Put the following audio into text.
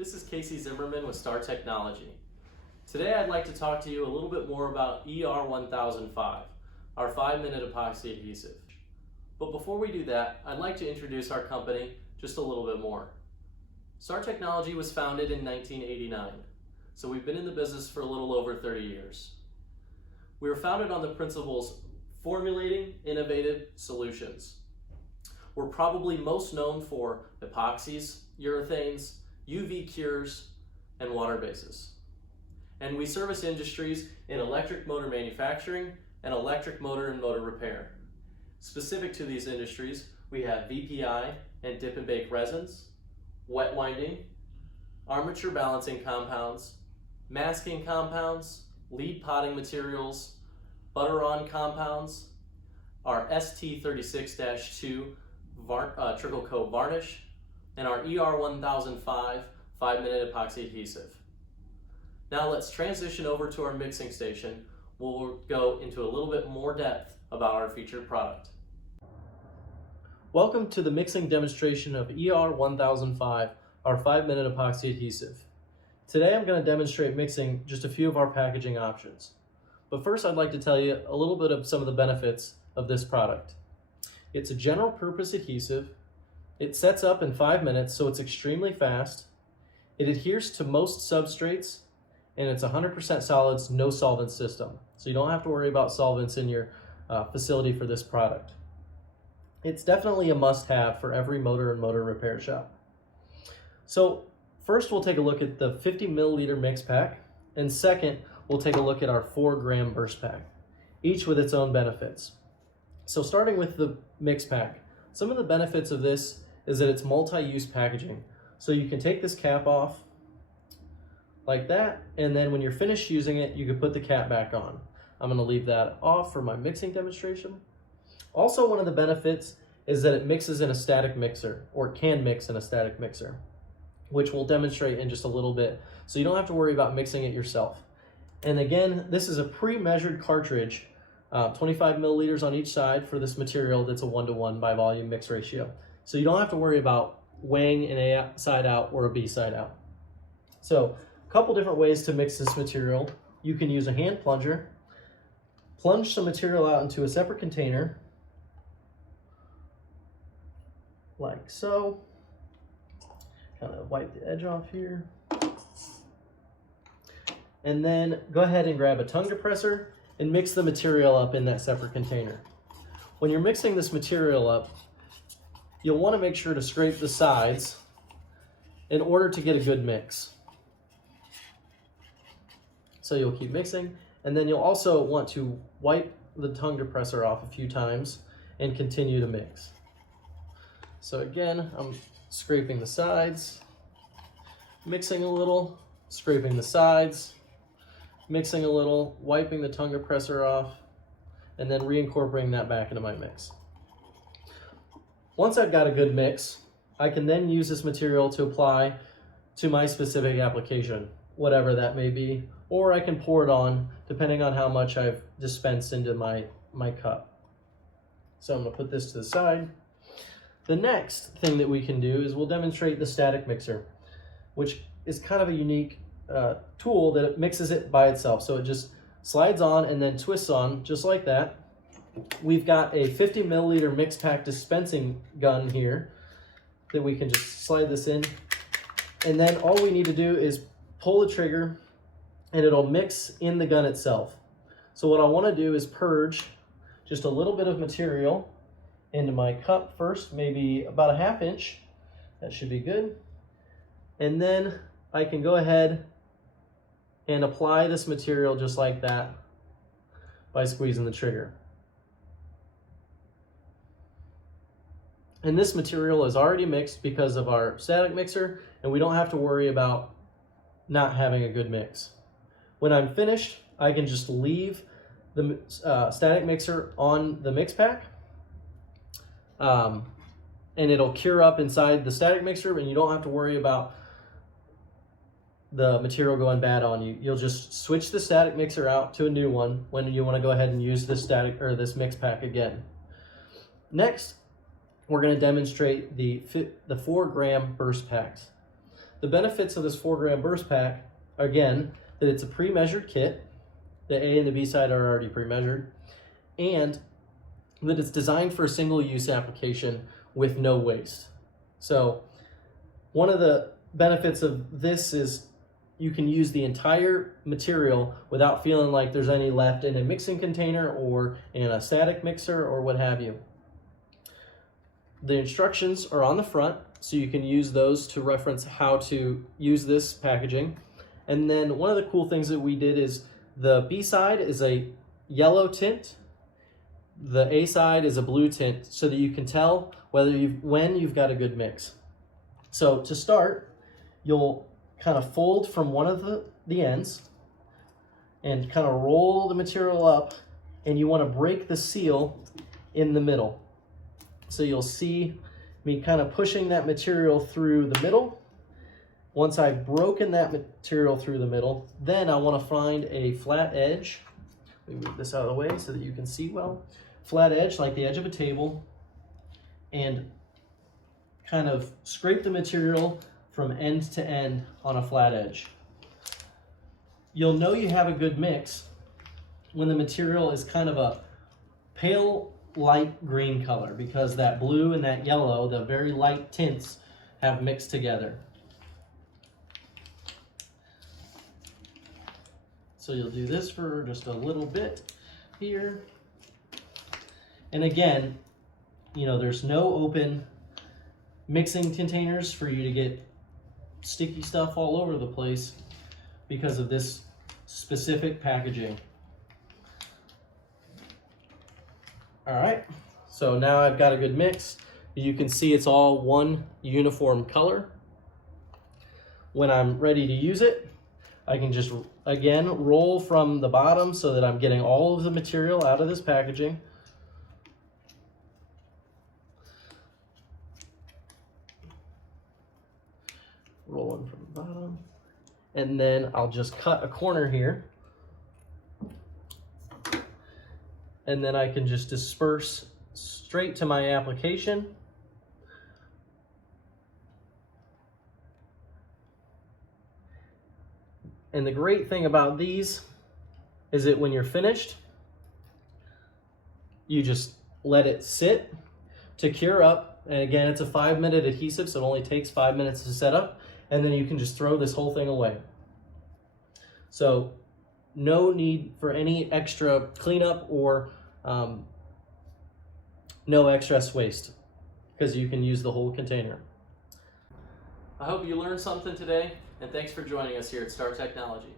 This is Casey Zimmerman with Star Technology. Today I'd like to talk to you a little bit more about ER1005, our 5-minute epoxy adhesive. But before we do that, I'd like to introduce our company just a little bit more. Star Technology was founded in 1989, so we've been in the business for a little over 30 years. We were founded on the principles formulating innovative solutions. We're probably most known for epoxies, urethanes, UV cures, and water bases. And we service industries in electric motor manufacturing and electric motor and motor repair. Specific to these industries, we have VPI and dip and bake resins, wet winding, armature balancing compounds, masking compounds, lead potting materials, butter-on compounds, our ST36-2 trickle coat varnish, and our ER1005 5-minute epoxy adhesive. Now let's transition over to our mixing station where we'll go into a little bit more depth about our featured product. Welcome to the mixing demonstration of ER1005, our 5-minute epoxy adhesive. Today I'm going to demonstrate mixing just a few of our packaging options. But first I'd like to tell you a little bit of some of the benefits of this product. It's a general purpose adhesive. It sets up in 5 minutes, so it's extremely fast. It adheres to most substrates, and it's 100% solids, no solvent system. So you don't have to worry about solvents in your facility for this product. It's definitely a must-have for every motor and motor repair shop. So first we'll take a look at the 50 milliliter mix pack, and second we'll take a look at our 4-gram burst pack, each with its own benefits. So starting with the mix pack, some of the benefits of this is that it's multi-use packaging. So you can take this cap off like that, and then when you're finished using it, you can put the cap back on. I'm going to leave that off for my mixing demonstration. Also, one of the benefits is that it mixes in a static mixer, or can mix in a static mixer, which we'll demonstrate in just a little bit. So you don't have to worry about mixing it yourself. And again, this is a pre-measured cartridge, 25 milliliters on each side for this material that's a 1-to-1 by volume mix ratio. So you don't have to worry about weighing an A side out or a B side out. So a couple different ways to mix this material. You can use a hand plunger, plunge some material out into a separate container, like so. Kind of wipe the edge off here. And then go ahead and grab a tongue depressor and mix the material up in that separate container. When you're mixing this material up, you'll want to make sure to scrape the sides in order to get a good mix. So you'll keep mixing, and then you'll also want to wipe the tongue depressor off a few times and continue to mix. So again, I'm scraping the sides, mixing a little, scraping the sides, mixing a little, wiping the tongue depressor off, and then reincorporating that back into my mix. Once I've got a good mix, I can then use this material to apply to my specific application, whatever that may be, or I can pour it on depending on how much I've dispensed into my cup. So I'm going to put this to the side. The next thing that we can do is we'll demonstrate the static mixer, which is kind of a unique tool that it mixes it by itself. So it just slides on and then twists on just like that. We've got a 50 milliliter mix pack dispensing gun here that we can just slide this in. And then all we need to do is pull the trigger and it'll mix in the gun itself. So what I want to do is purge just a little bit of material into my cup first, maybe about a 1/2 inch. That should be good. And then I can go ahead and apply this material just like that by squeezing the trigger. And this material is already mixed because of our static mixer, and we don't have to worry about not having a good mix. When I'm finished, I can just leave the static mixer on the mix pack, and it'll cure up inside the static mixer, and you don't have to worry about the material going bad on you. You'll just switch the static mixer out to a new one when you want to go ahead and use this this mix pack again. Next, we're going to demonstrate the 4-gram burst packs. The benefits of this 4-gram burst pack, again, that it's a pre-measured kit. The A and the B side are already pre-measured, and that it's designed for a single-use application with no waste. So one of the benefits of this is you can use the entire material without feeling like there's any left in a mixing container or in a static mixer or what have you. The instructions are on the front, so you can use those to reference how to use this packaging. And then one of the cool things that we did is the B side is a yellow tint, the A side is a blue tint, so that you can tell when you've got a good mix. So to start, you'll kind of fold from one of the ends and kind of roll the material up, and you want to break the seal in the middle. So you'll see me kind of pushing that material through the middle. Once I've broken that material through the middle, then I want to find a flat edge. Let me move this out of the way so that you can see well. Flat edge, like the edge of a table, and kind of scrape the material from end to end on a flat edge. You'll know you have a good mix when the material is kind of a pale light green color, because that blue and that yellow, the very light tints, have mixed together. So you'll do this for just a little bit here. And again, you know, there's no open mixing containers for you to get sticky stuff all over the place because of this specific packaging. All right, so now I've got a good mix. You can see it's all one uniform color. When I'm ready to use it, I can just, again, roll from the bottom so that I'm getting all of the material out of this packaging. Rolling from the bottom. And then I'll just cut a corner here. And then I can just disperse straight to my application. And the great thing about these is that when you're finished, you just let it sit to cure up. And again, it's a 5-minute adhesive, so it only takes 5 minutes to set up. And then you can just throw this whole thing away. So no need for any extra cleanup or no excess waste, because you can use the whole container. I hope you learned something today, and thanks for joining us here at Star Technology.